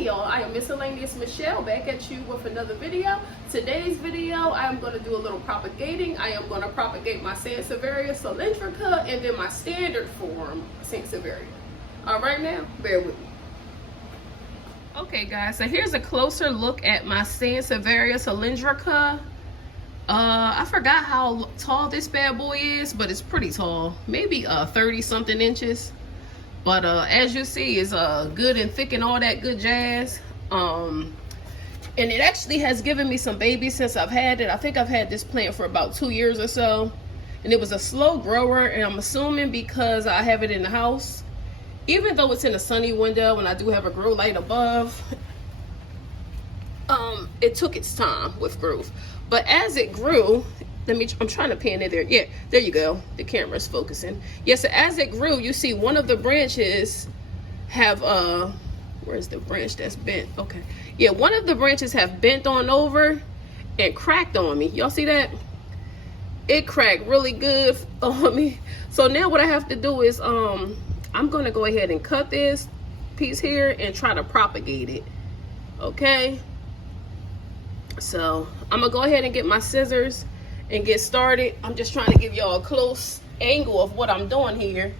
Hey y'all, I am Miscellaneous Michelle back at you with another video. Today's video, I am going to do a little propagating. I am going to propagate my Sansevieria Cylindrica and then my standard form Sansevieria. Alright now, bear with me. Okay guys, so here's a closer look at my Sansevieria Cylindrica. I forgot how tall this bad boy is, but it's pretty tall. Maybe 30 something inches. But as you see, it's good and thick and all that good jazz. And it actually has given me some babies since I've had it. I think I've had this plant for about 2 years or so. And it was a slow grower, and I'm assuming because I have it in the house, even though it's in a sunny window and I do have a grow light above, it took its time with growth. But as it grew, I'm trying to pan it there. Yeah, there you go. The camera's focusing. Yes, so as it grew, you see one of the branches have, where's the branch that's bent? Okay. Yeah, one of the branches have bent on over and cracked on me. Y'all see that? It cracked really good on me. So now what I have to do is, I'm going to go ahead and cut this piece here and try to propagate it. Okay. So I'm going to go ahead and get my scissors and get started. I'm just trying to give y'all a close angle of what I'm doing here.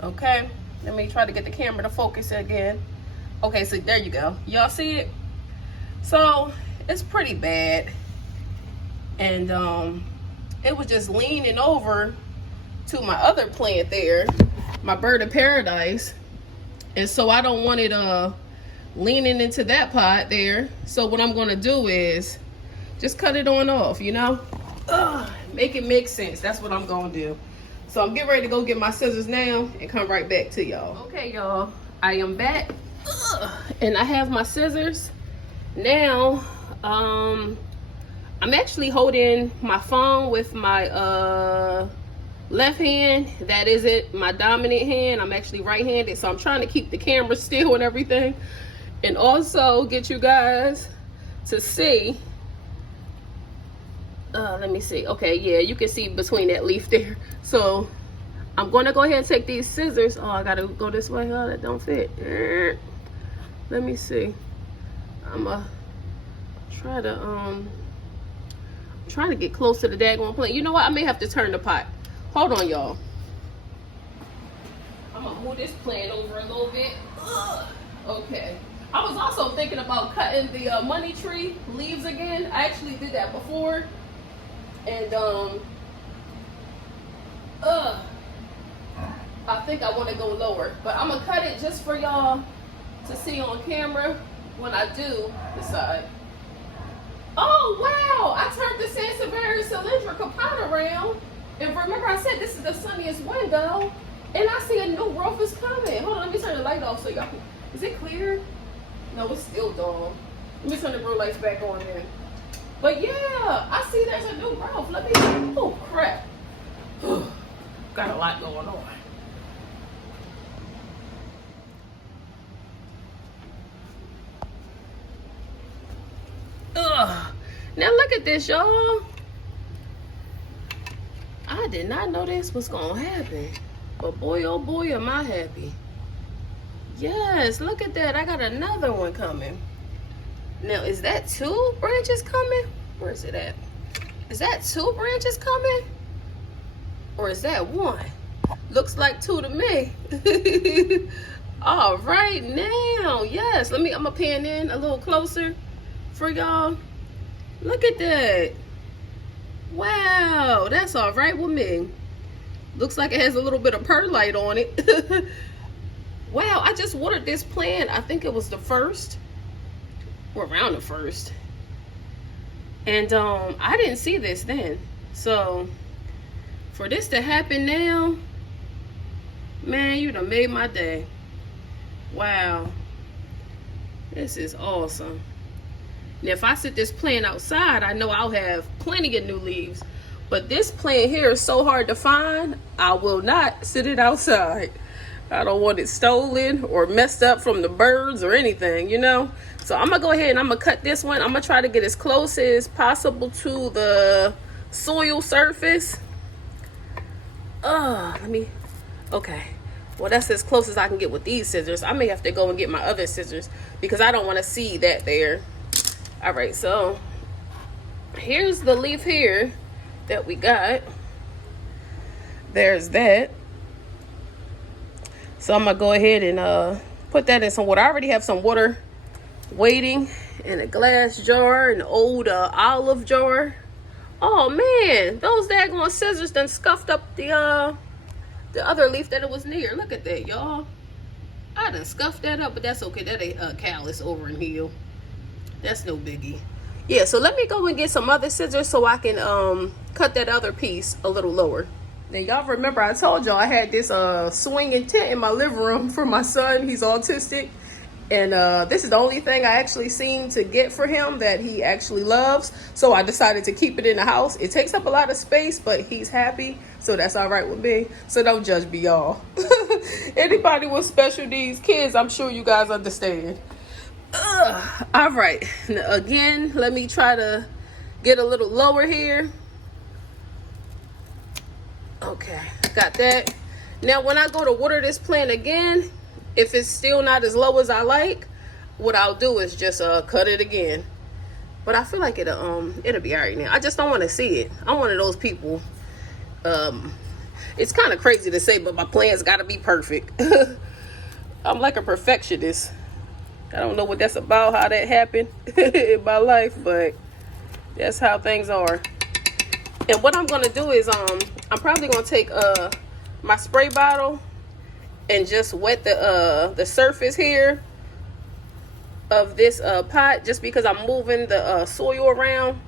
Okay, let me try to get the camera to focus again. Okay, so there you go. Y'all see it? So it's pretty bad. And it was just leaning over to my other plant there, my bird of paradise. And so I don't want it leaning into that pot there. So what I'm gonna do is just cut it on off, you know? Make it make sense. That's what I'm gonna do. So I'm getting ready to go get my scissors now and come right back to y'all. Okay, y'all, I am back. And I have my scissors. Now, I'm actually holding my phone with my left hand. That isn't my dominant hand. I'm actually right-handed, so I'm trying to keep the camera still and everything. And also get you guys to see. Let me see. Okay, yeah, you can see between that leaf there. So I'm going to go ahead and take these scissors. Oh, I got to go this way. Oh, that don't fit. Let me see. I'm going to try to, trying to get close to the daggone plant. You know what? I may have to turn the pot. Hold on, y'all. I'm going to move this plant over a little bit. Okay. I was also thinking about cutting the money tree leaves again. I actually did that before. And I think I want to go lower, but I'm gonna cut it just for y'all to see on camera when I do decide. Oh wow, I turned the Sansevieria Cylindrica pot around, and remember I said this is the sunniest window, and I see a new growth is coming. Hold on, let me turn the light off so y'all can, is it clear? No, it's still dull. Let me turn the grow lights back on there. But yeah, I see there's a new growth. Let me see. Oh crap. Got a lot going on. Now look at this, y'all. I did not know this was gonna happen. But boy, oh boy, am I happy. Yes, look at that. I got another one coming. Now, is that 2 branches coming? Where is it at? Is that 2 branches coming? Or is that 1? Looks like 2 to me. All right, now, yes. I'm gonna pan in a little closer for y'all. Look at that. Wow, that's all right with me. Looks like it has a little bit of perlite on it. Wow, I just watered this plant. I think it was the 1st. Or around the 1st. And I didn't see this then. So for this to happen now, man, you done made my day. Wow. This is awesome. Now if I sit this plant outside, I know I'll have plenty of new leaves. But this plant here is so hard to find, I will not sit it outside. I don't want it stolen or messed up from the birds or anything, you know. So I'm gonna go ahead and I'm gonna cut this one. I'm gonna try to get as close as possible to the soil surface. Okay. Well, that's as close as I can get with these scissors. I may have to go and get my other scissors because I don't want to see that there. All right, so here's the leaf here that we got. There's that. So I'm gonna go ahead and put that in some water. I already have some water waiting in a glass jar, an old olive jar. Oh man, those daggone scissors done scuffed up the other leaf that it was near. Look at that, y'all. I done scuffed that up, but that's okay. That ain't callus over and heal. That's no biggie. Yeah, so let me go and get some other scissors so I can cut that other piece a little lower. Now y'all remember I told y'all I had this swinging tent in my living room for my son. He's autistic. And this is the only thing I actually seem to get for him that he actually loves. So I decided to keep it in the house. It takes up a lot of space, but he's happy. So that's all right with me. So don't judge me, y'all. Anybody with special needs kids, I'm sure you guys understand. All right. Now, again, let me try to get a little lower here. Okay, got that. Now, when I go to water this plant again, if it's still not as low as I like, what I'll do is just cut it again. But I feel like it'll be all right now. I just don't want to see it. I'm one of those people. It's kind of crazy to say, but my plans got to be perfect. I'm like a perfectionist. I don't know what that's about, how that happened in my life, but that's how things are. And what I'm going to do is I'm probably going to take my spray bottle and just wet the surface here of this pot, just because I'm moving the soil around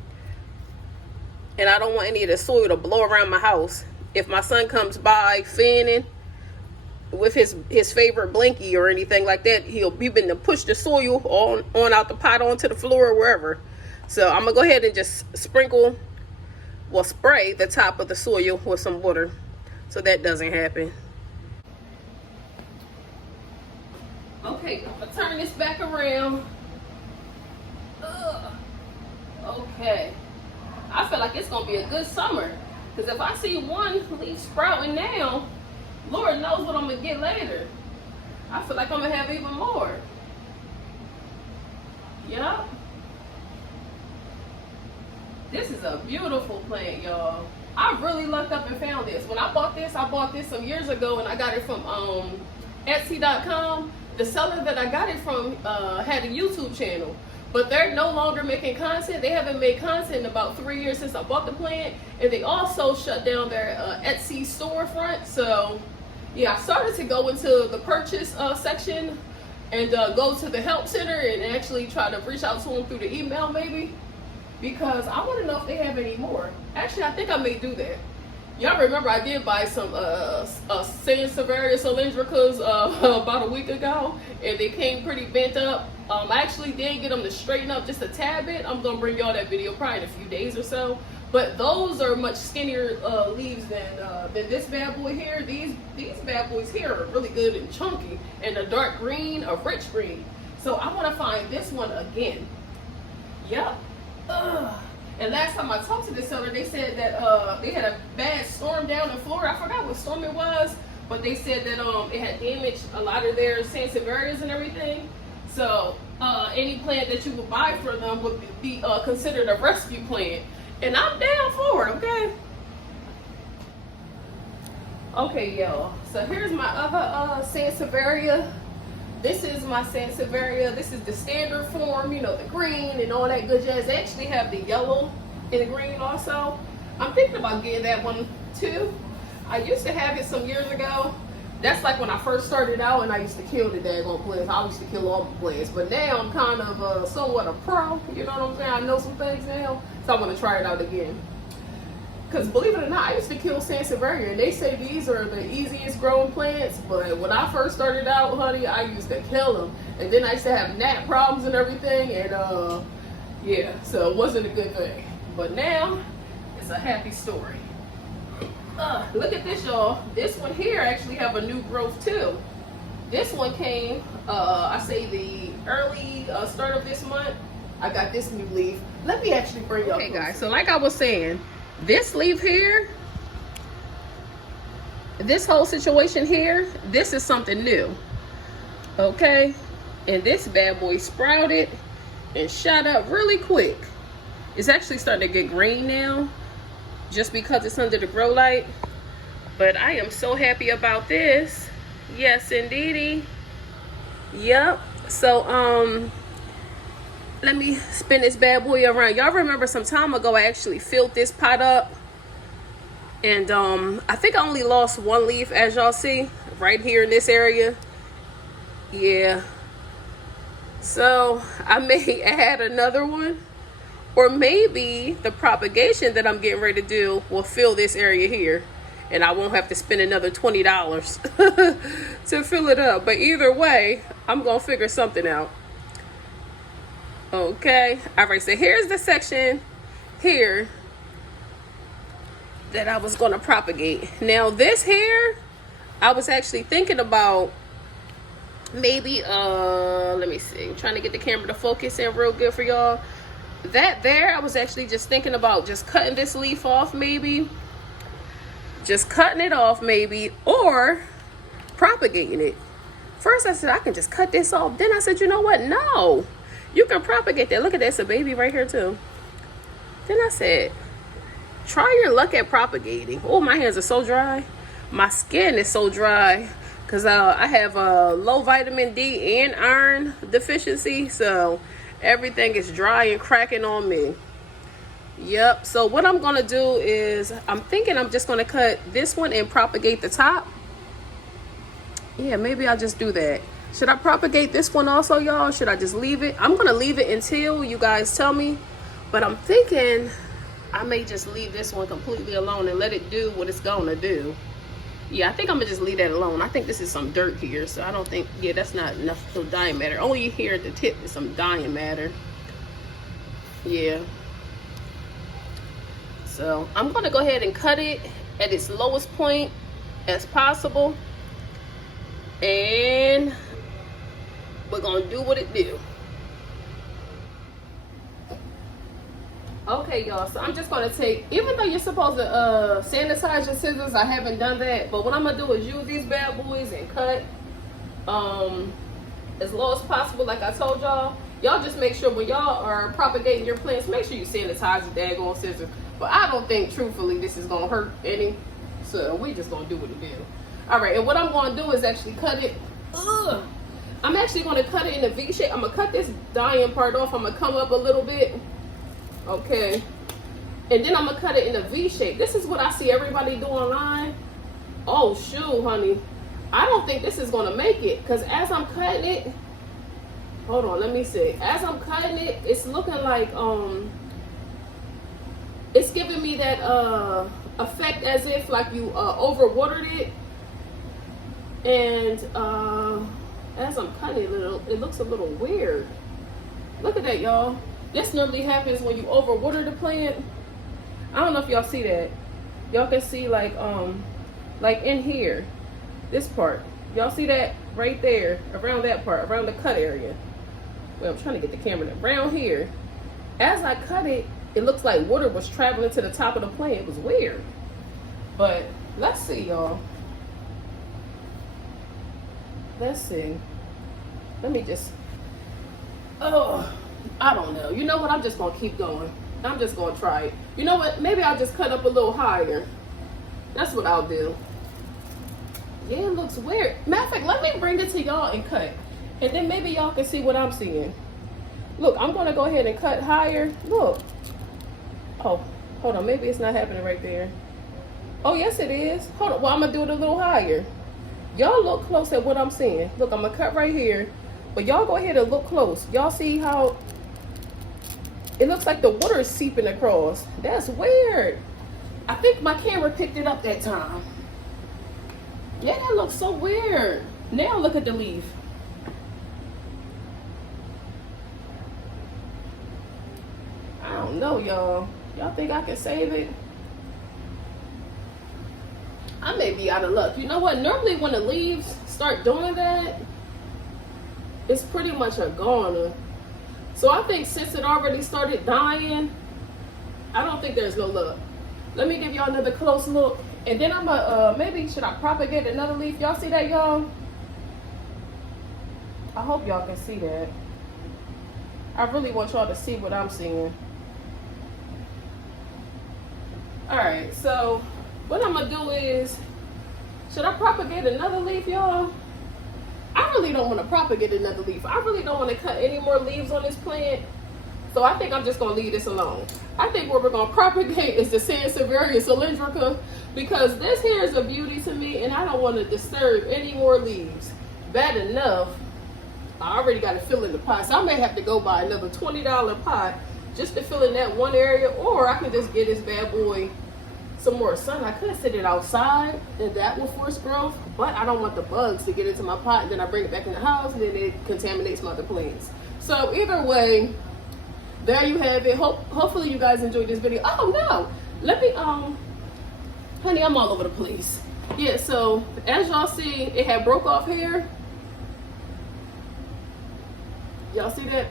and I don't want any of the soil to blow around my house. If my son comes by fanning with his favorite blankie or anything like that, he'll be able to push the soil on out the pot onto the floor or wherever. So I'm gonna go ahead and just spray the top of the soil with some water so that doesn't happen. Okay, I'm gonna turn this back around. Okay, I feel like it's gonna be a good summer, because if I see one leaf sprouting now, Lord knows what I'm gonna get later. I feel like I'm gonna have even more. Yup. This is a beautiful plant, y'all. I really lucked up and found this. When I bought this some years ago, and I got it from Etsy.com. The seller that I got it from had a YouTube channel, but they're no longer making content. They haven't made content in about 3 years since I bought the plant, and they also shut down their Etsy storefront. So yeah, I started to go into the purchase section and go to the help center and actually try to reach out to them through the email maybe, because I want to know if they have any more. Actually, I think I may do that. Y'all remember I did buy some Sansevieria Cylindricas about a week ago, and they came pretty bent up. I actually did get them to straighten up just a tad bit. I'm gonna bring y'all that video probably in a few days or so. But those are much skinnier leaves than this bad boy here. These bad boys here are really good and chunky, and a dark green, a rich green. So I want to find this one again. Yep. And last time I talked to the seller, they said that they had a bad storm down in Florida. I forgot what storm it was, but they said that it had damaged a lot of their Sansevierias and everything. So any plant that you would buy for them would be considered a rescue plant. And I'm down for it, okay? Okay, y'all. So here's my other Sansevieria. This is my Sansevieria. This is the standard form, you know, the green and all that good jazz. They actually have the yellow and the green also. I'm thinking about getting that one too. I used to have it some years ago. That's like when I first started out and I used to kill the daggone plants. I used to kill all the plants. But now I'm kind of somewhat a pro. You know what I'm saying? I know some things now. So I'm going to try it out again. Because believe it or not, I used to kill Sansevieria, and they say these are the easiest growing plants, but when I first started out, honey, I used to kill them. And then I used to have gnat problems and everything, and yeah, so it wasn't a good thing. But now, it's a happy story. Look at this, y'all. This one here actually have a new growth too. This one came, I say the early start of this month. I got this new leaf. Let me actually bring y'all. Okay, guys, so like I was saying, this leaf here, this whole situation here, this is something new. Okay, and this bad boy sprouted and shot up really quick. It's actually starting to get green now, just because it's under the grow light. But I am so happy about this. Yes, indeedy. Yep. So let me spin this bad boy around. Y'all remember some time ago I actually filled this pot up, and I think I only lost one leaf, as y'all see right here in this area. Yeah, so I may add another one, or maybe the propagation that I'm getting ready to do will fill this area here, and I won't have to spend another $20 to fill it up. But either way, I'm gonna figure something out. Okay, all right, so here's the section here that I was gonna propagate. Now this here, I was actually thinking about maybe let me see, I'm trying to get the camera to focus in real good for y'all. That there, I was actually just thinking about just cutting this leaf off, maybe just cutting it off, maybe, or propagating it. First I said I can just cut this off, then I said, you know what, no, you can propagate that. Look at that, it's a baby right here too. Then I said, try your luck at propagating. Oh, my hands are so dry, my skin is so dry, because I have a low vitamin D and iron deficiency, so everything is dry and cracking on me. Yep, so what I'm gonna do is, I'm thinking I'm just gonna cut this one and propagate the top. Yeah, maybe I'll just do that. Should I propagate this one also, y'all? Should I just leave it? I'm gonna leave it until you guys tell me, but I'm thinking I may just leave this one completely alone and let it do what it's gonna do. Yeah, I think I'm gonna just leave that alone. I think this is some dirt here, so I don't think, yeah, that's not enough for dying matter. Only here at the tip is some dying matter. Yeah. So I'm gonna go ahead and cut it at its lowest point as possible, and we're gonna do what it do. Okay, y'all, so I'm just gonna take, even though you're supposed to sanitize your scissors, I haven't done that, but what I'm gonna do is use these bad boys and cut as low as possible. Like I told y'all, y'all just make sure when y'all are propagating your plants, make sure you sanitize the daggone scissors. But I don't think, truthfully, this is gonna hurt any, so we just gonna do what it do. All right, and what I'm gonna do is actually cut it. I'm actually gonna cut it in a V shape. I'm gonna cut this dying part off. I'm gonna come up a little bit. Okay, and then I'm gonna cut it in a V shape. This is what I see everybody do online. Oh shoot, honey, I don't think this is gonna make it, because as I'm cutting it, hold on, let me see. As I'm cutting it, it's looking like it's giving me that effect as if like you overwatered it, and as I'm cutting it looks a little weird. Look at that, y'all. This normally happens when you overwater the plant. I don't know if y'all see that. Y'all can see like in here, this part. Y'all see that right there, around that part, around the cut area. Well, I'm trying to get the camera around here. As I cut it, it looks like water was traveling to the top of the plant. It was weird. But let's see, y'all. Let's see. Let me just, I don't know. You know what? I'm just going to keep going. I'm just going to try it. You know what? Maybe I'll just cut up a little higher. That's what I'll do. Yeah, it looks weird. Matter of fact, let me bring it to y'all and cut. And then maybe y'all can see what I'm seeing. Look, I'm going to go ahead and cut higher. Look. Oh, hold on. Maybe it's not happening right there. Oh, yes, it is. Hold on. Well, I'm going to do it a little higher. Y'all look close at what I'm seeing. Look, I'm going to cut right here. But y'all go ahead and look close. Y'all see how it looks like the water is seeping across. That's weird. I think my camera picked it up that time. Yeah, that looks so weird. Now look at the leaf. I don't know, y'all. Y'all think I can save it? I may be out of luck. You know what? Normally when the leaves start doing that, it's pretty much a goner. So I think since it already started dying, I don't think there's no luck. Let me give y'all another close look And then I'm gonna, maybe should I propagate another leaf? Y'all see that, y'all? I hope y'all can see that. I really want y'all to see what I'm seeing. All right, so what I'm gonna do is, should I propagate another leaf, y'all? I really don't want to propagate another leaf. I really don't want to cut any more leaves on this plant. So I think I'm just going to leave this alone. I think what we're going to propagate is the Sansevieria Cylindrica, because this here is a beauty to me and I don't want to disturb any more leaves. Bad enough, I already got to fill in the pot. So I may have to go buy another $20 pot just to fill in that one area, or I can just get this bad boy some more sun. I could sit it outside and that will force growth, but I don't want the bugs to get into my pot and then I bring it back in the house and then it contaminates my other plants. So either way, there you have it. Hopefully you guys enjoyed this video. Oh no, let me honey, I'm all over the place. Yeah, so as y'all see, it had broke off here. Y'all see that?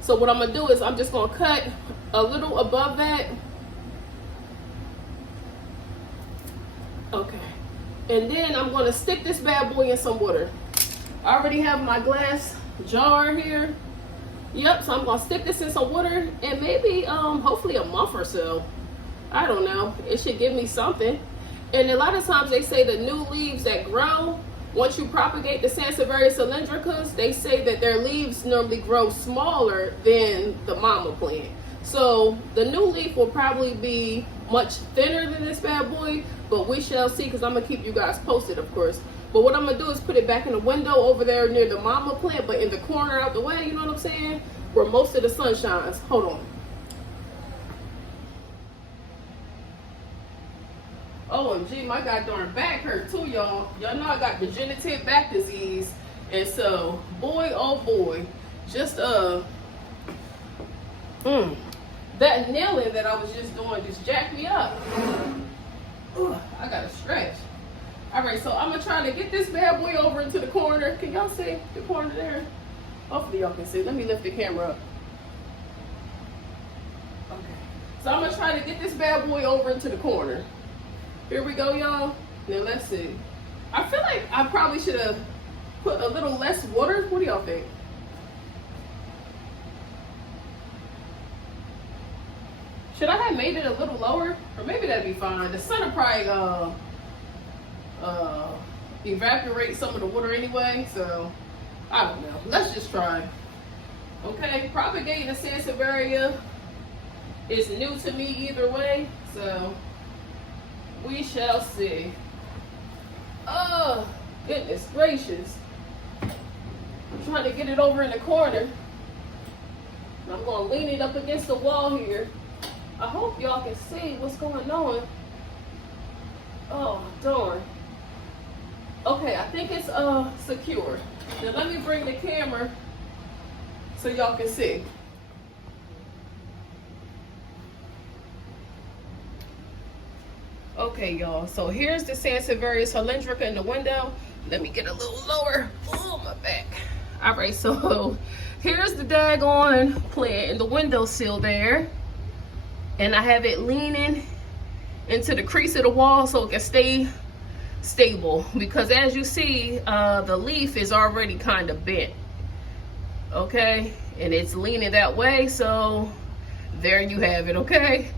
So what I'm gonna do is I'm just gonna cut a little above that. Okay, and then I'm going to stick this bad boy in some water. I already have my glass jar here. Yep, so I'm going to stick this in some water and maybe hopefully a month or so. I don't know, it should give me something. And a lot of times they say the new leaves that grow once you propagate the Sansevieria Cylindricas, they say that their leaves normally grow smaller than the mama plant. So the new leaf will probably be much thinner than this bad boy, but we shall see, because I'm gonna keep you guys posted, of course. But what I'm gonna do is put it back in the window over there near the mama plant, but in the corner out the way, you know what I'm saying, where most of the sun shines. Hold on. OMG, my goddamn back hurt too, y'all. Y'all know I got degenerative back disease, and so boy, oh boy, just that kneeling that I was just doing just jacked me up. Ugh, I gotta stretch. All right, so I'm gonna try to get this bad boy over into the corner. Can y'all see the corner there? Hopefully y'all can see. Let me lift the camera up. Okay, so I'm gonna try to get this bad boy over into the corner. Here we go, y'all. Now let's see. I feel like I probably should have put a little less water. What do y'all think? Should I have made it a little lower? Or maybe that'd be fine. The sun will probably evaporate some of the water anyway, so I don't know. Let's just try. Okay, propagating the Sansevieria is new to me either way, so we shall see. Oh, goodness gracious. I'm trying to get it over in the corner. I'm going to lean it up against the wall here. I hope y'all can see what's going on. Oh, darn. Okay, I think it's secure. Now let me bring the camera so y'all can see. Okay, y'all, so here's the Sansevieria Cylindrica in the window. Let me get a little lower. Oh, my back. All right, so here's the daggone plant in the windowsill there. And I have it leaning into the crease of the wall so it can stay stable. Because as you see, the leaf is already kind of bent. Okay, and it's leaning that way, so there you have it, okay?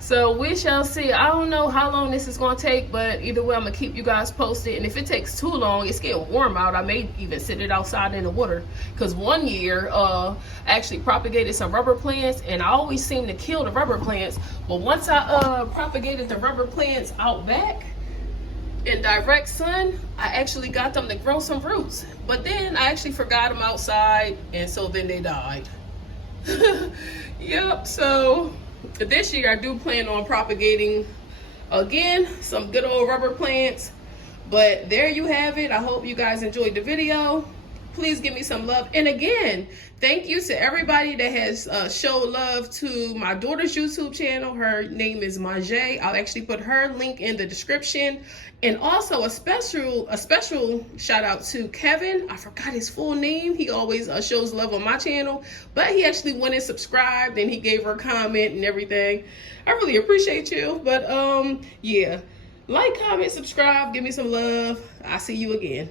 So we shall see. I don't know how long this is going to take, but either way, I'm going to keep you guys posted. And if it takes too long, it's getting warm out, I may even sit it outside in the water. Because one year, I actually propagated some rubber plants, and I always seem to kill the rubber plants. But once I propagated the rubber plants out back in direct sun, I actually got them to grow some roots. But then I actually forgot them outside, and so then they died. Yep, so this year I do plan on propagating again some good old rubber plants. But there you have it. I hope you guys enjoyed the video. Please give me some love. And again, thank you to everybody that has showed love to my daughter's YouTube channel. Her name is Majay. I'll actually put her link in the description. And also a special shout out to Kevin. I forgot his full name. He always shows love on my channel, but he actually went and subscribed and he gave her a comment and everything. I really appreciate you. But yeah, Like, comment, subscribe, give me some love. I'll see you again.